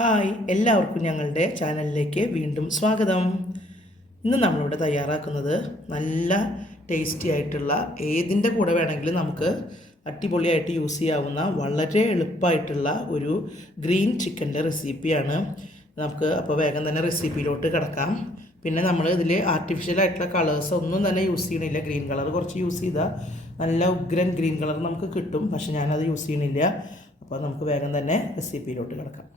Hi, എല്ലാവർക്കും ഞങ്ങളുടെ ചാനലിലേക്ക് വീണ്ടും സ്വാഗതം. ഇന്ന് നമ്മളിവിടെ തയ്യാറാക്കുന്നത് നല്ല ടേസ്റ്റി ആയിട്ടുള്ള ഏതിൻ്റെ കൂടെ വേണമെങ്കിലും നമുക്ക് അടിപൊളിയായിട്ട് യൂസ് ചെയ്യാവുന്ന വളരെ എളുപ്പമായിട്ടുള്ള ഒരു ഗ്രീൻ ചിക്കൻ്റെ റെസിപ്പിയാണ്. നമുക്ക് അപ്പോൾ വേഗം തന്നെ റെസിപ്പിയിലോട്ട് കിടക്കാം. പിന്നെ നമ്മൾ ഇതിൽ ആർട്ടിഫിഷ്യലായിട്ടുള്ള കളേഴ്സ് ഒന്നും തന്നെ യൂസ് ചെയ്യണില്ല. ഗ്രീൻ കളർ കുറച്ച് യൂസ് ചെയ്താൽ നല്ല ഉഗ്രൻ ഗ്രീൻ കളർ നമുക്ക് കിട്ടും, പക്ഷെ ഞാനത് യൂസ് ചെയ്യണില്ല. അപ്പോൾ നമുക്ക് വേഗം തന്നെ റെസിപ്പിയിലോട്ട് കിടക്കാം.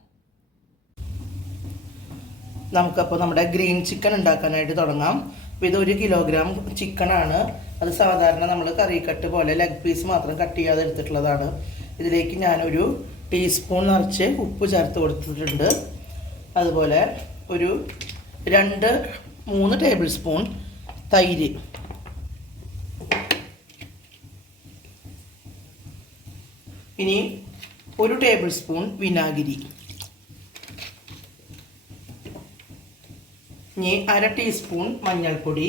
നമുക്കപ്പോൾ നമ്മുടെ ഗ്രീൻ ചിക്കൻ ഉണ്ടാക്കാനായിട്ട് തുടങ്ങാം. അപ്പോൾ ഇത് 1 കിലോഗ്രാം ചിക്കനാണ്. അത് സാധാരണ നമ്മൾ കറി കട്ട് പോലെ ലെഗ് പീസ് മാത്രം കട്ട് ചെയ്യാതെ എടുത്തിട്ടുള്ളതാണ്. ഇതിലേക്ക് ഞാനൊരു ടീസ്പൂൺ നിറച്ച് ഉപ്പ് ചേർത്ത് കൊടുത്തിട്ടുണ്ട്. അതുപോലെ ഒരു 2-3 ടേബിൾ സ്പൂൺ തൈര്, ഇനി 1 ടേബിൾ സ്പൂൺ വിനാഗിരി, ഇനി 1/2 ടീസ്പൂൺ മഞ്ഞൾപ്പൊടി,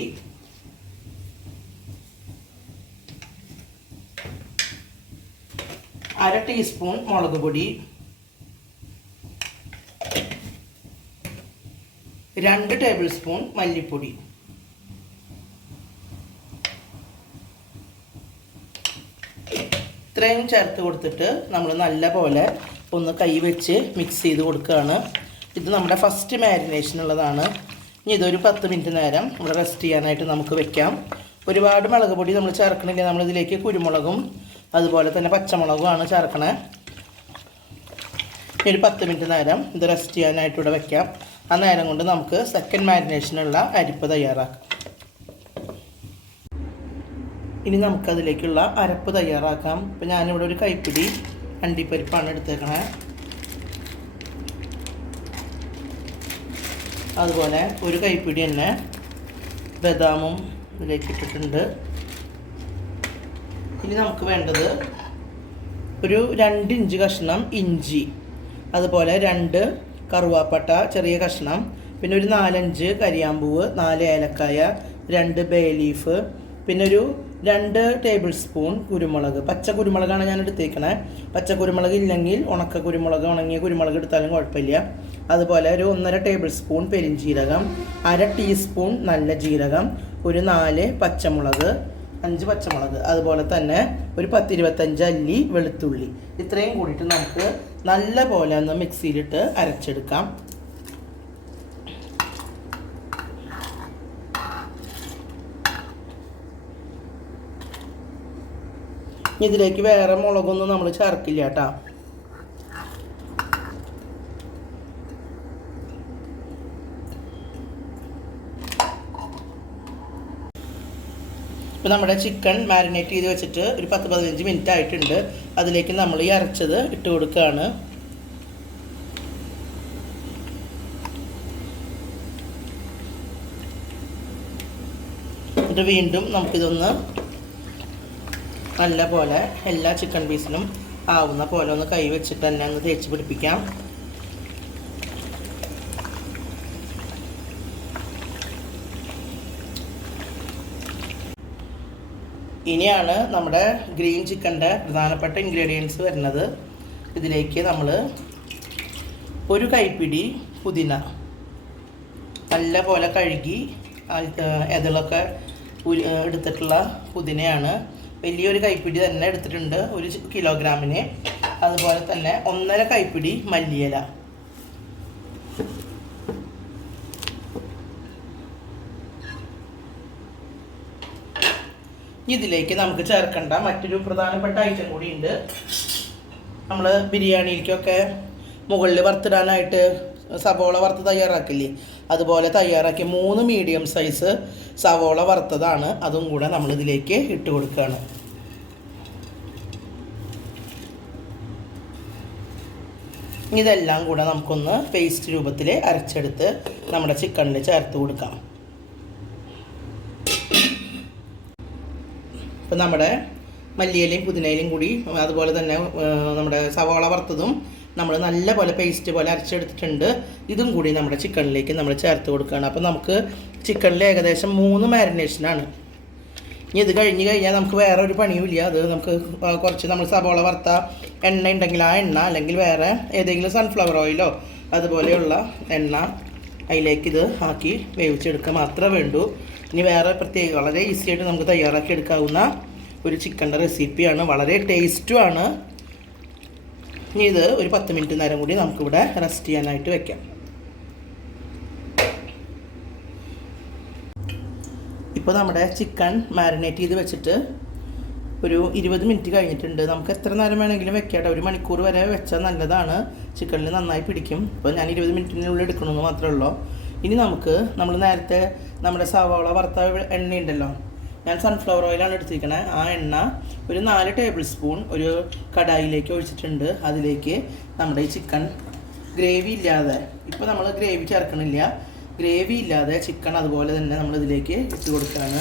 1/2 ടീസ്പൂൺ മുളക് പൊടി, 2 ടേബിൾ സ്പൂൺ മല്ലിപ്പൊടി. ഇത്രയും ചേർത്ത് കൊടുത്തിട്ട് നമ്മൾ നല്ല പോലെ ഒന്ന് കൈ വെച്ച് മിക്സ് ചെയ്ത് കൊടുക്കുകയാണ്. ഇത് നമ്മുടെ ഫസ്റ്റ് മാരിനേഷൻ ഉള്ളതാണ്. ഇനി ഇതൊരു 10 മിനിറ്റ് നേരം ഇവിടെ റെസ്റ്റ് ചെയ്യാനായിട്ട് നമുക്ക് വെക്കാം. ഒരുപാട് മുളക് പൊടി നമ്മൾ ചേർക്കണില്ല. നമ്മളിതിലേക്ക് കുരുമുളകും അതുപോലെ തന്നെ പച്ചമുളകുമാണ് ചേർക്കണേ. ഇനി ഒരു 10 മിനിറ്റ് നേരം ഇത് റെസ്റ്റ് ചെയ്യാനായിട്ട് ഇവിടെ വെക്കാം. ആ നേരം കൊണ്ട് നമുക്ക് സെക്കൻഡ് മാരിനേഷനുള്ള അരിപ്പ് തയ്യാറാക്കാം. ഇനി നമുക്കതിലേക്കുള്ള അരപ്പ് തയ്യാറാക്കാം. ഇപ്പം ഞാനിവിടെ ഒരു കൈപ്പിടി അണ്ടിപ്പരിപ്പാണ് എടുത്തേക്കണേ. അതുപോലെ ഒരു കൈപ്പിടി തന്നെ ബദാമും ഇതിലേക്ക് ഇട്ടിട്ടുണ്ട്. ഇനി നമുക്ക് വേണ്ടത് ഒരു 2 ഇഞ്ച് കഷ്ണം ഇഞ്ചി, അതുപോലെ 2 കറുവാപ്പട്ട ചെറിയ കഷ്ണം, പിന്നെ ഒരു 4-5 കരിയാമ്പൂവ്, 4 ഏലക്കായ, 2 ബേ ലീഫ്, പിന്നെ ഒരു 2 ടേബിൾ സ്പൂൺ കുരുമുളക്. പച്ച കുരുമുളകാണ് ഞാൻ എടുത്തേക്കണേ. പച്ച കുരുമുളക് ഇല്ലെങ്കിൽ ഉണക്ക കുരുമുളക്, ഉണങ്ങിയ കുരുമുളക് എടുത്താലും കുഴപ്പമില്ല. അതുപോലെ ഒരു 1.5 ടേബിൾ സ്പൂൺ പെരിഞ്ജീരകം, 1/2 ടീസ്പൂൺ നല്ല ജീരകം, ഒരു 4 പച്ചമുളക്, 5 പച്ചമുളക്, അതുപോലെ തന്നെ ഒരു 10-25 അല്ലി വെളുത്തുള്ളി. ഇത്രയും കൂടിയിട്ട് നമുക്ക് നല്ല പോലെ ഒന്ന് മിക്സിയിലിട്ട് അരച്ചെടുക്കാം. ഇതിലേക്ക് വേറെ മുളകൊന്നും നമ്മൾ ചേർക്കില്ല കേട്ടോ. ഇപ്പോൾ നമ്മുടെ ചിക്കൻ മാരിനേറ്റ് ചെയ്ത് വെച്ചിട്ട് ഒരു 10-15 മിനിറ്റ് ആയിട്ടുണ്ട്. അതിലേക്ക് നമ്മൾ ഈ അരച്ചത് ഇട്ട് കൊടുക്കുകയാണ്. എന്നിട്ട് വീണ്ടും നമുക്കിതൊന്ന് നല്ല പോലെ എല്ലാ ചിക്കൻ പീസിലും ആവുന്ന പോലെ ഒന്ന് കൈ വെച്ചിട്ട് തന്നെ ഒന്ന് തേച്ച് പിടിപ്പിക്കാം. ഇനിയാണ് നമ്മുടെ ഗ്രീൻ ചിക്കൻ്റെ പ്രധാനപ്പെട്ട ഇൻഗ്രീഡിയൻസ് വരുന്നത്. ഇതിലേക്ക് നമ്മൾ ഒരു കൈപ്പിടി പുതിന നല്ല പോലെ കഴുകി എതിളൊക്കെ എടുത്തിട്ടുള്ള പുതിനയാണ്. വലിയൊരു കൈപ്പിടി തന്നെ എടുത്തിട്ടുണ്ട് 1 കിലോഗ്രാമിന്. അതുപോലെ തന്നെ 1.5 കൈപ്പിടി മല്ലിയില, ഇതിലേക്ക് നമുക്ക് ചേർക്കേണ്ട മറ്റൊരു പ്രധാനപ്പെട്ട ഐറ്റം കൂടിയുണ്ട്. നമ്മൾ ബിരിയാണിയിലേക്കൊക്കെ മുകളിൽ വറുത്തിടാനായിട്ട് സവോള വറുത്ത് തയ്യാറാക്കില്ലേ, അതുപോലെ തയ്യാറാക്കി 3 മീഡിയം സൈസ് സവോള വറുത്തതാണ്. അതും കൂടെ നമ്മളിതിലേക്ക് ഇട്ട് കൊടുക്കുകയാണ്. ഇതെല്ലാം കൂടെ നമുക്കൊന്ന് പേസ്റ്റ് രൂപത്തിൽ അരച്ചെടുത്ത് നമ്മുടെ ചിക്കനിൽ ചേർത്ത് കൊടുക്കാം. ഇപ്പം നമ്മുടെ മല്ലിയിലയും പുതിനയിലയും കൂടി അതുപോലെ തന്നെ നമ്മുടെ സവാള വറുത്തതും നമ്മൾ നല്ല പോലെ പേസ്റ്റ് പോലെ അരച്ചെടുത്തിട്ടുണ്ട്. ഇതും കൂടി നമ്മുടെ ചിക്കനിലേക്ക് നമ്മൾ ചേർത്ത് കൊടുക്കുകയാണ്. അപ്പോൾ നമുക്ക് ചിക്കനിൽ ഏകദേശം 3 മാരിനേഷനാണ്. ഇനി ഇത് കഴിഞ്ഞ് കഴിഞ്ഞാൽ നമുക്ക് വേറെ ഒരു പണിയുമില്ല. അത് നമുക്ക് കുറച്ച് നമ്മൾ സബോള വറുത്ത എണ്ണ ഉണ്ടെങ്കിൽ ആ എണ്ണ, അല്ലെങ്കിൽ വേറെ ഏതെങ്കിലും സൺഫ്ലവർ ഓയിലോ അതുപോലെയുള്ള എണ്ണ അതിലേക്ക് ഇത് ആക്കി വേവിച്ചെടുക്കുക മാത്രമേ വേണ്ടൂ. ഇനി വേറെ പ്രത്യേകം വളരെ ഈസി ആയിട്ട് നമുക്ക് തയ്യാറാക്കി എടുക്കാവുന്ന ഒരു ചിക്കൻ്റെ റെസിപ്പിയാണ്. വളരെ ടേസ്റ്റുമാണ്. ഇനി ഇത് ഒരു 10 മിനിറ്റ് നേരം കൂടി നമുക്കിവിടെ റെസ്റ്റ് ചെയ്യാനായിട്ട് വെക്കാം. ഇപ്പോൾ നമ്മുടെ ചിക്കൻ മാരിനേറ്റ് ചെയ്ത് വെച്ചിട്ട് ഒരു 20 മിനിറ്റ് കഴിഞ്ഞിട്ടുണ്ട്. നമുക്ക് എത്ര നേരം വേണമെങ്കിലും വെക്കാം. 1 മണിക്കൂർ വരെ വെച്ചാൽ നല്ലതാണ്. ചിക്കനിൽ നന്നായി പിടിക്കും. ഇപ്പോൾ ഞാൻ 20 മിനിറ്റിനുള്ളിൽ എടുക്കണമെന്ന് മാത്രമേ ഉള്ളൂ. ഇനി നമ്മൾ നേരത്തെ നമ്മുടെ സവാള വറുത്ത എണ്ണയുണ്ടല്ലോ, ഞാൻ സൺഫ്ലവർ ഓയിലാണ് എടുത്തിരിക്കണേ. ആ എണ്ണ ഒരു 4 ടേബിൾ സ്പൂൺ ഒരു കടായിലേക്ക് ഒഴിച്ചിട്ടുണ്ട്. അതിലേക്ക് നമ്മുടെ ഈ ചിക്കൻ ഗ്രേവി ഇല്ലാതെ, ഇപ്പോൾ നമ്മൾ ഗ്രേവി ചേർക്കണില്ല, ഗ്രേവി ഇല്ലാതെ ചിക്കൻ അതുപോലെ തന്നെ നമ്മളിതിലേക്ക് ഇട്ട് കൊടുക്കുകയാണ്.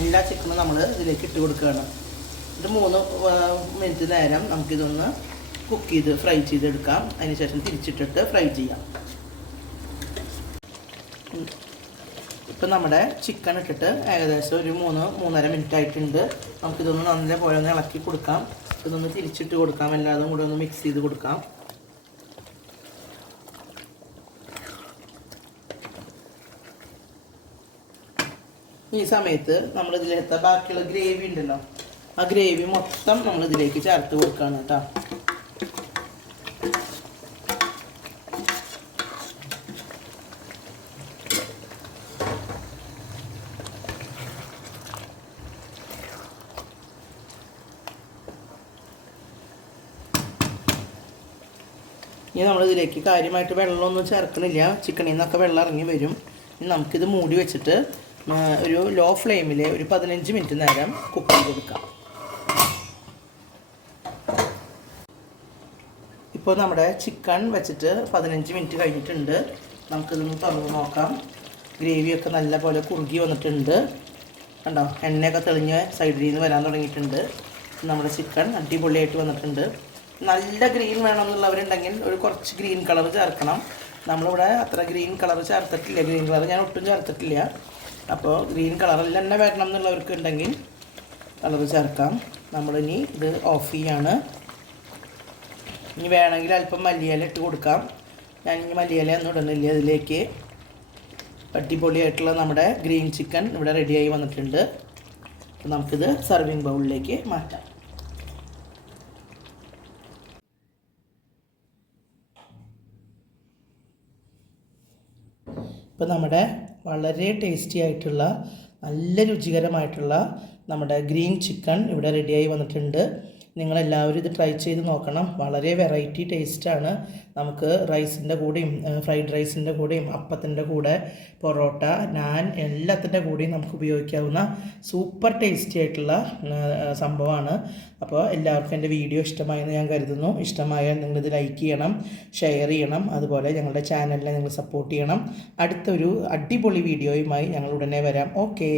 എല്ലാ ചിക്കനും നമ്മൾ ഇതിലേക്ക് ഇട്ട് കൊടുക്കുകയാണ്. ഇത് 3 മിനിറ്റ് നേരം നമുക്കിതൊന്ന് കുക്ക് ചെയ്ത് ഫ്രൈ ചെയ്തെടുക്കാം. അതിനുശേഷം തിരിച്ചിട്ടിട്ട് ഫ്രൈ ചെയ്യാം. ഇപ്പം നമ്മുടെ ചിക്കൻ ഇട്ടിട്ട് ഏകദേശം ഒരു 3-3.5 മിനിറ്റ് ആയിട്ടുണ്ട്. നമുക്കിതൊന്ന് നല്ലപോലെ ഒന്ന് ഇളക്കി കൊടുക്കാം. ഇതൊന്ന് തിരിച്ചിട്ട് കൊടുക്കാം. എല്ലാതും കൂടെ ഒന്ന് മിക്സ് ചെയ്ത് കൊടുക്കാം. ഈ സമയത്ത് നമ്മളിതിലെടുത്ത ബാക്കിയുള്ള ഗ്രേവി ഉണ്ടല്ലോ, ആ ഗ്രേവി മൊത്തം നമ്മളിതിലേക്ക് ചേർത്ത് കൊടുക്കുകയാണ് കേട്ടോ. ഇനി നമ്മളിതിലേക്ക് കാര്യമായിട്ട് വെള്ളമൊന്നും ചേർക്കണില്ല. ചിക്കനിൽ നിന്നൊക്കെ വെള്ളം ഇറങ്ങി വരും. ഇനി നമുക്കിത് മൂടി വെച്ചിട്ട് ഒരു ലോ ഫ്ലെയിമിൽ ഒരു 15 മിനിറ്റ് നേരം കുക്ക് ചെയ്ത് കൊടുക്കാം. ഇപ്പോൾ നമ്മുടെ ചിക്കൻ വെച്ചിട്ട് 15 മിനിറ്റ് കഴിഞ്ഞിട്ടുണ്ട്. നമുക്കിതൊന്ന് തുറന്ന് നോക്കാം. ഗ്രേവിയൊക്കെ നല്ല പോലെ കുറുകി വന്നിട്ടുണ്ട്. കണ്ടോ, എണ്ണയൊക്കെ തെളിഞ്ഞ് സൈഡിൽ നിന്ന് വരാൻ തുടങ്ങിയിട്ടുണ്ട്. നമ്മുടെ ചിക്കൻ അടിപൊളിയായിട്ട് വന്നിട്ടുണ്ട്. നല്ല ഗ്രീൻ വേണമെന്നുള്ളവരുണ്ടെങ്കിൽ ഒരു കുറച്ച് ഗ്രീൻ കളർ ചേർക്കണം. നമ്മളിവിടെ അത്ര ഗ്രീൻ കളർ ചേർത്തിട്ടില്ല. ഗ്രീൻ കളർ ഞാൻ ഒട്ടും ചേർത്തിട്ടില്ല. അപ്പോൾ ഗ്രീൻ കളറിൽ തന്നെ വരണം എന്നുള്ളവർക്ക് ഉണ്ടെങ്കിൽ കളർ ചേർക്കാം. നമ്മളിനി ഇത് ഓഫ് ചെയ്യാണ്. ഇനി വേണമെങ്കിൽ അല്പം മല്ലിയില ഇട്ട് കൊടുക്കാം. ഞാനിനി മല്ലിയില ഒന്നും ഇടുന്നില്ല. ഇതിലേക്ക് അടിപൊളിയായിട്ടുള്ള നമ്മുടെ ഗ്രീൻ ചിക്കൻ ഇവിടെ റെഡിയായി വന്നിട്ടുണ്ട്. അപ്പോൾ നമുക്കിത് സർവിങ് ബൗളിലേക്ക് മാറ്റാം. ഇപ്പോൾ നമ്മുടെ വളരെ ടേസ്റ്റി ആയിട്ടുള്ള നല്ല രുചികരമായിട്ടുള്ള നമ്മുടെ ഗ്രീൻ ചിക്കൻ ഇവിടെ റെഡിയായി വന്നിട്ടുണ്ട്. നിങ്ങളെല്ലാവരും ഇത് ട്രൈ ചെയ്ത് നോക്കണം. വളരെ വെറൈറ്റി ടേസ്റ്റാണ്. നമുക്ക് റൈസിൻ്റെ കൂടെയും ഫ്രൈഡ് റൈസിൻ്റെ കൂടെയും അപ്പത്തിൻ്റെ കൂടെ പൊറോട്ട, നാൻ എല്ലാത്തിൻ്റെ കൂടെയും നമുക്ക് ഉപയോഗിക്കാവുന്ന സൂപ്പർ ടേസ്റ്റി ആയിട്ടുള്ള സംഭവമാണ്. അപ്പോൾ എല്ലാവർക്കും എൻ്റെ വീഡിയോ ഇഷ്ടമായെന്ന് ഞാൻ കരുതുന്നു. ഇഷ്ടമായാൽ നിങ്ങളിത് ലൈക്ക് ചെയ്യണം, ഷെയർ ചെയ്യണം. അതുപോലെ ഞങ്ങളുടെ ചാനലിനെ നിങ്ങൾ സപ്പോർട്ട് ചെയ്യണം. അടുത്തൊരു അടിപൊളി വീഡിയോയുമായി ഞങ്ങൾ ഉടനെ വരാം. ഓക്കേ.